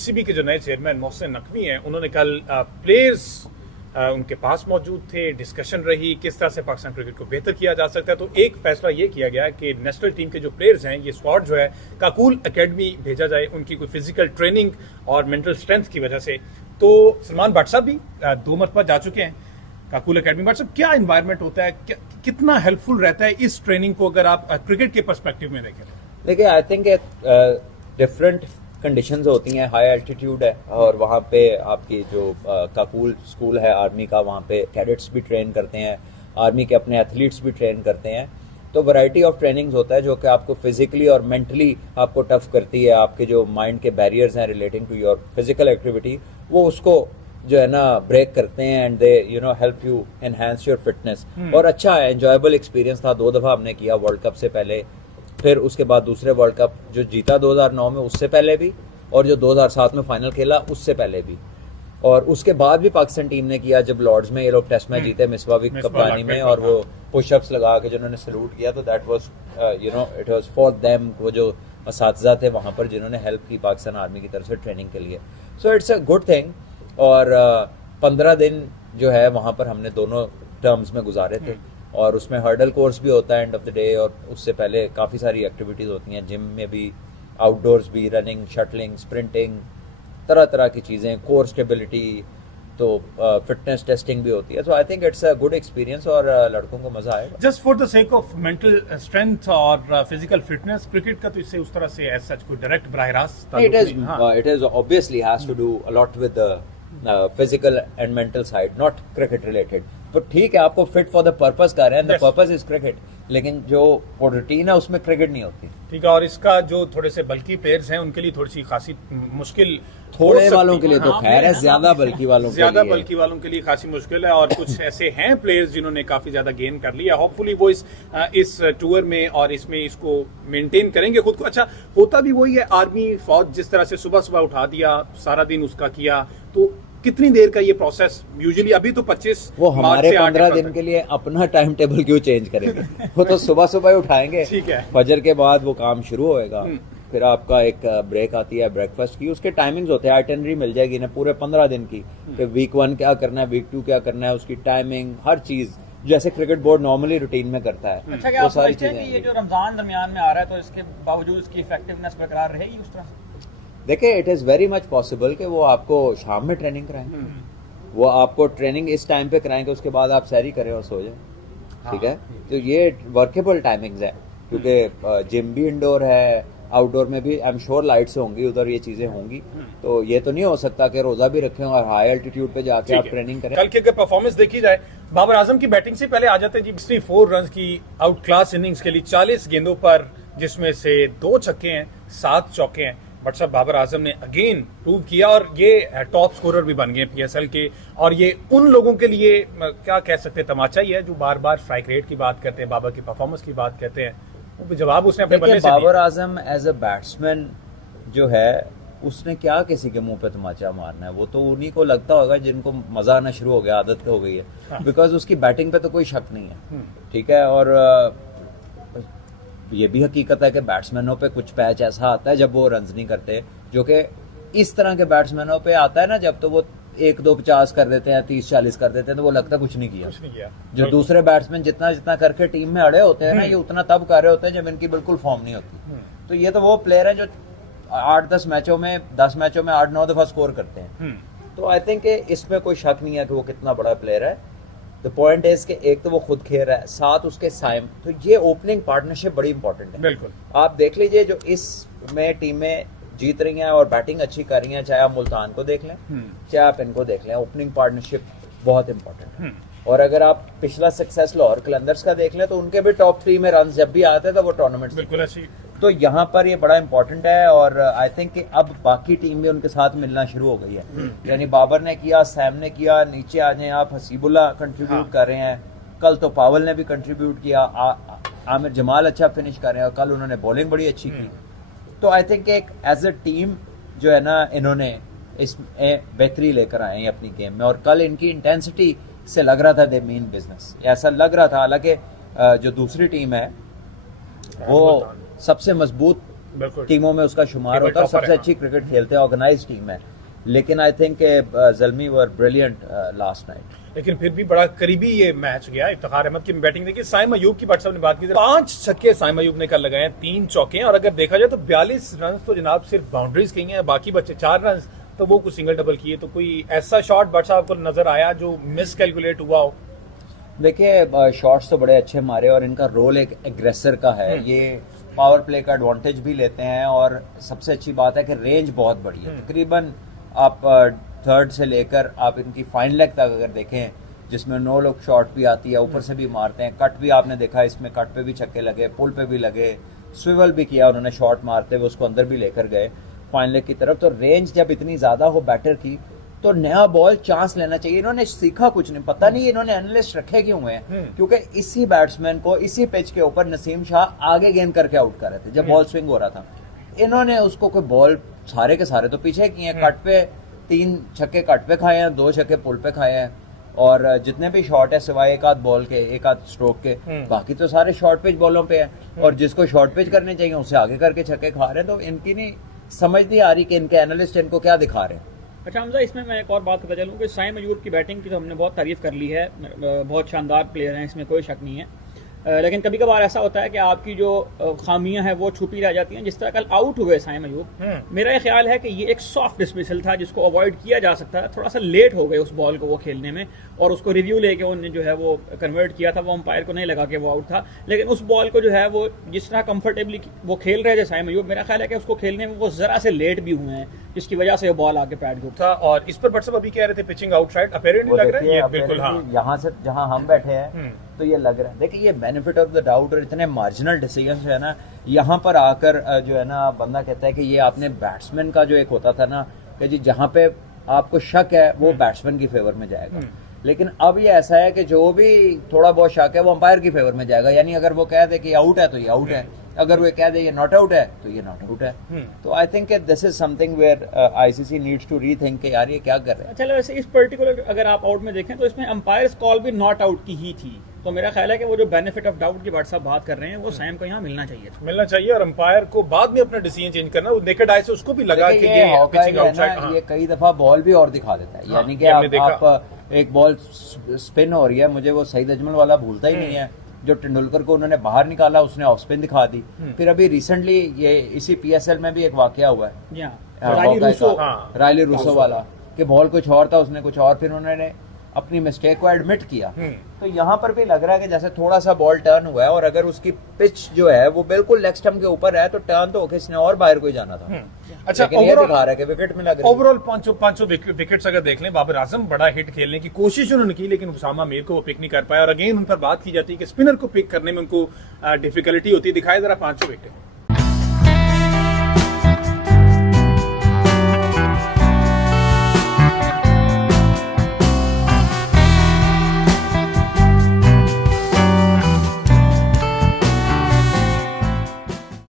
PCB के जो नए चेयरमैन मोहसिन नकवी हैं, उन्होंने कल प्लेयर्स उनके पास मौजूद थे, डिस्कशन रही किस तरह से पाकिस्तान क्रिकेट को बेहतर किया जा सकता है। तो एक फैसला ये किया गया कि नेशनल टीम के जो प्लेयर्स हैं, ये स्क्वाड जो है काकूल एकेडमी भेजा जाए, उनकी कोई फिजिकल ट्रेनिंग और मेंटल स्ट्रेंथ की वजह से। तो सलमान भट्ट साहब भी 2 मरतबा जा चुके हैं काकूल एकेडमी। भट्ट साहब, क्या इन्वायरमेंट होता है, कितना हेल्पफुल रहता है इस ट्रेनिंग को अगर आप क्रिकेट के पर्सपेक्टिव में देखें? देखिए, आई थिंक डिफरेंट कंडीशंस होती हैं, हाई एल्टीट्यूड है और वहाँ पे आपकी जो काकूल स्कूल है आर्मी का, वहाँ पे कैडेट्स भी ट्रेन करते हैं, आर्मी के अपने एथलीट्स भी ट्रेन करते हैं। तो वैरायटी ऑफ ट्रेनिंग्स होता है जो कि आपको फिजिकली और मेंटली आपको टफ करती है। आपके जो माइंड के बैरियर्स हैं relating to your physical activity, वो उसको जो है ना ब्रेक करते हैं and they help you enhance your fitness. और अच्छा है, एंजॉयबल एक्सपीरियंस था। 2 दफ़ा हमने किया, वर्ल्ड कप से पहले, फिर उसके बाद दूसरे वर्ल्ड कप जो जीता 2009 में उससे पहले भी, और जो 2007 में फाइनल खेला उससे पहले भी, और उसके बाद भी पाकिस्तान टीम ने किया जब लॉर्ड्स में ये लोग टेस्ट मैच जीते मिसबाह की कप्तानी में, और वो पुशअप्स लगा के जिन्होंने सैल्यूट किया, तो that was it was for them. वो जो असातिज़ा थे वहाँ पर जिन्होंने हेल्प की पाकिस्तान आर्मी की तरफ से ट्रेनिंग के लिए, so it's a good thing. और 15 दिन जो है वहाँ पर हमने दोनों टर्म्स में गुजारे थे, और उसमें हर्डल कोर्स भी होता है एंड ऑफ द डे, और उससे पहले काफ़ी सारी एक्टिविटीज़ होती हैं, जिम में भी, आउटडोर्स भी, रनिंग, शटलिंग, स्प्रिंटिंग, तरह तरह की चीज़ें, कोर स्टेबिलिटी, तो फिटनेस टेस्टिंग भी होती है। So I think it's a good experience और लड़कों को मजा आएगा। Just for the sake of mental strength और फिजिकल फिटनेस, क्रिकेट का तो इससे उस तरह से एज सच कोई डायरेक्ट बराह रास्त it is obviously has to do a lot with the physical and mental side, not cricket related. तो ठीक है, आपको फिट फॉर द पर्पस कर रहे हैं, द पर्पस इज क्रिकेट, लेकिन जो रूटीन है उसमें क्रिकेट नहीं होती। ठीक है, और इसका जो थोड़े से बल्कि प्लेयर्स हैं उनके लिए थोड़ी सी खासी मुश्किल, थोड़े वालों के लिए तो खैर है, ज्यादा बल्कि वालों के लिए खासी मुश्किल है। और कुछ ऐसे हैं प्लेयर्स जिन्होंने काफी ज्यादा गेन कर लिया। होपफुली वो इस टूर में और इसमें इसको मेंटेन करेंगे खुद को। अच्छा, होता भी वही है, आर्मी फौज जिस तरह से सुबह सुबह उठा दिया, सारा दिन उसका किया, तो कितनी देर का ये प्रोसेस यूजुअली? अभी तो 25 वो हमारे 15 दिन के लिए अपना टाइम टेबल क्यों चेंज करेंगे? वो तो सुबह सुबह उठाएंगे, ठीक है, फजर के बाद वो काम शुरू होएगा, फिर आपका एक ब्रेक आती है ब्रेकफास्ट की, उसके टाइमिंग्स होते हैं, आइटनरी मिल जाएगी ना पूरे 15 दिन की, कि वीक 1 क्या करना है, वीक 2 क्या करना है, उसकी टाइमिंग, हर चीज जैसे क्रिकेट बोर्ड नॉर्मली रूटीन में करता है। अच्छा, क्या वो सारी चीजें ये जो रमजान दरमियान में आ रहा है, तो इसके बावजूद इसकी इफेक्टिवनेस बरकरार रहेगी उस तरह से? देखिए, it is very much possible कि वो आपको शाम में ट्रेनिंग कराएं, वो आपको ट्रेनिंग इस टाइम पे कराएंगे, उसके बाद आप सैरी करें और सो जाएं। ठीक है, तो ये वर्केबल टाइमिंग्स है, क्योंकि जिम भी इंडोर है, आउटडोर में भी आई एम श्योर लाइट्स होंगी, उधर ये चीजें होंगी। तो ये तो नहीं हो सकता कि रोजा भी रखें और हाई एल्टीट्यूड पे जाके आप ट्रेनिंग करें। कल की अगर परफॉर्मेंस देखी जाए, बाबर आजम की बैटिंग से पहले आ जाते हैं जी 64 रन की आउट क्लास इनिंग्स के लिए 40 गेंदों पर, जिसमें से 2 छक्के हैं, 7 चौके हैं। बट साहब, बाबर आजम ने अगेन प्रूव किया और ये टॉप स्कोरर भी बन गए पीएसएल के। और ये उन लोगों के लिए क्या कह सकते हैं, तमाचा ही है जो बार बार स्ट्राइक रेट की बात करते हैं, बाबर की परफॉर्मेंस की बात करते हैं। वो जवाब उसने अपने बल्ले से दिया। Babar Azam as a batsman जो है, उसने क्या किसी के मुंह पे तमाचा मारना है? वो तो उन्हीं को लगता होगा जिनको मजा आना शुरू हो गया, आदत हो गई है, बिकॉज उसकी बैटिंग पे तो कोई शक नहीं है। ठीक है, और ये भी हकीकत है कि बैट्समैनों पे कुछ पैच ऐसा आता है जब वो रन्स नहीं करते, जो कि इस तरह के बैट्समैनों पे आता है ना, जब तो वो 1-2 50 कर देते हैं, 30-40 कर देते हैं, तो वो लगता है कुछ नहीं किया। जो दूसरे बैट्समैन जितना जितना करके टीम में अड़े होते हैं ना, ये उतना तब कर रहे होते हैं जब इनकी बिल्कुल फॉर्म नहीं होती। तो ये तो वो प्लेयर है जो 8-10 मैचों में 10 मैचों में 8-9 दफा स्कोर करते हैं। तो आई थिंक इसमें कोई शक नहीं है कि वो कितना बड़ा प्लेयर है। द पॉइंट इज कि एक तो वो खुद खेल रहा है, साथ उसके साइम, तो ये ओपनिंग पार्टनरशिप बड़ी इंपॉर्टेंट है। बिल्कुल, आप देख लीजिए जो इसमें टीमें जीत रही हैं और बैटिंग अच्छी कर रही हैं, चाहे आप मुल्तान को देख लें, चाहे आप इनको देख लें, ओपनिंग पार्टनरशिप बहुत इंपॉर्टेंट है। और अगर आप पिछला सक्सेस लाहौर कलंदर्स का देख लें, तो उनके भी टॉप 3 में रन जब भी आते थे वो टूर्नामेंट बिल्कुल ऐसी। तो यहाँ पर ये बड़ा इंपॉर्टेंट है, और आई थिंक कि अब बाकी टीम भी उनके साथ मिलना शुरू हो गई है। यानी बाबर ने किया, सैम ने किया, नीचे आ जाए आप, हसीबुल्ला कंट्रीब्यूट कर रहे हैं, कल तो पावल ने भी कंट्रीब्यूट किया, आमिर जमाल अच्छा फिनिश कर रहे हैं, और कल उन्होंने बॉलिंग बड़ी अच्छी की। तो आई थिंक एक एज अ टीम जो है ना, इन्होंने इसमें बेहतरी लेकर आए हैं अपनी गेम में, और कल इनकी इंटेंसिटी से लग रहा था दे मीन बिजनेस, ऐसा लग रहा था। हालांकि जो दूसरी टीम है वो सबसे मजबूत बिल्कुल। टीमों में उसका शुमार टेबल होता है, टॉपर सबसे है, अच्छी क्रिकेट खेलते हैं, ऑर्गेनाइज टीम है। लेकिन I think Zalmi were brilliant last night. लेकिन फिर भी बड़ा करीबी ये मैच गया। इफ्तिखार अहमद की बैटिंग देखिए, साइम अयूब की बात साहब ने बात की, 5 छक्के साइम अयूब ने कल लगाए हैं, 3 चौके हैं, और अगर देखा जाए तो 42 रन तो जनाब सिर्फ बाउंड्रीज की हैं, बाकी बच्चे 4 रन तो वो कुछ सिंगल डबल किए। तो कोई ऐसा शॉट बट साहब को नजर आया जो मिस कैलकुलेट हुआ हो? देखिए शॉट्स तो बड़े अच्छे मारे और इनका रोल एक एग्रेसर का है, ये पावर प्ले का एडवांटेज भी लेते हैं, और सबसे अच्छी बात है कि रेंज बहुत बड़ी है। तकरीबन आप थर्ड से लेकर आप इनकी फाइन लेग तक अगर देखें, जिसमें 9 लोग शॉट भी आती है, ऊपर से भी मारते हैं, कट भी आपने देखा, इसमें कट पे भी छक्के लगे, पुल पे भी लगे, स्विवल भी किया उन्होंने शॉट मारते हुए, उसको अंदर भी लेकर गए फाइन लेग की तरफ। तो रेंज जब इतनी ज्यादा हो बैटर की, तो नया बॉल चांस लेना चाहिए। इन्होंने सीखा कुछ नहीं, पता नहीं इन्होंने एनालिस्ट रखे क्यों हैं, क्योंकि इसी बैट्समैन को इसी पिच के ऊपर नसीम शाह आगे गेंद करके आउट कर रहे थे जब बॉल स्विंग हो रहा था। इन्होंने उसको कोई बॉल सारे के सारे तो पीछे किए हैं, कट पे 3 छक्के कट पे खाए हैं, 2 छक्के पुल पे खाए हैं, और जितने भी शॉट है सिवाय एक आध बॉल के, एक आध स्ट्रोक के, बाकी तो सारे शॉर्ट पिच बॉलों पे है, और जिसको शॉर्ट पिच करने चाहिए उसे आगे करके छक्के खा रहे हैं। तो इनकी नहीं समझ नहीं आ रही कि इनके एनालिस्ट इनको क्या दिखा रहे हैं। अच्छा हमजा, इसमें मैं एक और बात करता चलूँ कि साइम अयूब की बैटिंग की तो हमने बहुत तारीफ कर ली है, बहुत शानदार प्लेयर हैं, इसमें कोई शक नहीं है। लेकिन कभी कभार ऐसा होता है कि आपकी जो खामियां हैं वो छुपी रह जाती हैं। जिस तरह कल आउट हुए साइम अयूब, मेरा ये ख्याल है कि ये एक सॉफ्ट डिसमिसल था जिसको अवॉइड किया जा सकता है। थोड़ा सा लेट हो गए उस बॉल को वो खेलने में, और उसको रिव्यू लेके उन्होंने जो है वो कन्वर्ट किया था, वो अंपायर को नहीं लगा कि वो आउट था। लेकिन उस बॉल को जो है वो जिस तरह कंफर्टेबली वो खेल रहे थे साइम अयूब, मेरा ख्याल है कि उसको खेलने में वो जरा से लेट भी हुए हैं, जिसकी वजह से वो बॉल आके पैड गया था। और इस पर बट साहब अभी कह रहे थे पिचिंग आउटसाइड, अपेरेंटली लग रहा है ये बिल्कुल। हाँ, यहाँ से जहाँ हम बैठे हैं तो ये लग रहा है। देखिए ये बेनिफिट ऑफ द डाउट, और इतने मार्जिनल डिसीजन है ना, यहाँ पर आकर जो है ना बंदा कहता है कि ये आपने बैट्समैन का जो एक होता था ना कि जी जहाँ पे आपको शक है वो बैट्समैन की फेवर में जाएगा, लेकिन अब ये ऐसा है कि जो भी थोड़ा बहुत शक है वो अंपायर की फेवर में जाएगा। यानी अगर वो कह दे कि आउट है तो ये आउट है, अगर वो कह दे ये नॉट आउट है तो ये नॉट आउट है। तो I think this is something where ICC needs to rethink कि यार ये क्या कर रहे हैं। अच्छा वैसे इस पर्टिकुलर अगर आप आउट में देखें तो इसमें अंपायर्स कॉल भी नॉट आउट की ही थी, तो मेरा ख्याल है कि वो जो बेनिफिट ऑफ डाउट की बात साहब बात कर रहे हैं वो सैम को यहाँ मिलना चाहिए, और अंपायर को बाद में अपना डिसीजन चेंज करना। वो नेकेड आई से उसको भी लगा कि ये पिचिंग आउटसाइड, ये कई दफा बॉल भी और दिखा देता है। यानी कि आप एक बॉल स्पिन हो रही है, मुझे वो सईद अजमल वाला भूलता ही नहीं है, जो तेंदुलकर को उन्होंने बाहर निकाला, उसने ऑफ स्पिन दिखा दी। फिर अभी रिसेंटली ये इसी पीएसएल में भी एक वाकया हुआ है, रायली रूसो वाला, कि बॉल कुछ और था, उसने कुछ और, फिर उन्होंने अपनी मिस्टेक को एडमिट किया। तो यहाँ पर भी लग रहा है कि जैसे थोड़ा सा बॉल टर्न हुआ है, और अगर उसकी पिच जो है वो बिल्कुल लेग स्टंप के ऊपर है तो टर्न तो किसने और बाहर को ही जाना था। अच्छा, ये दिखा रहा है कि विकेट में लग रही है। ओवरऑल पांचों विकेट्स अगर देख लें, बाबर आजम बड़ा हिट खेलने की कोशिश उन्होंने की, लेकिन उसामा मीर को वो पिक नहीं कर पाया, और अगेन उन पर बात की जाती है कि स्पिनर को पिक करने में उनको डिफिकल्टी होती है। दिखाए जरा 5 विकेट।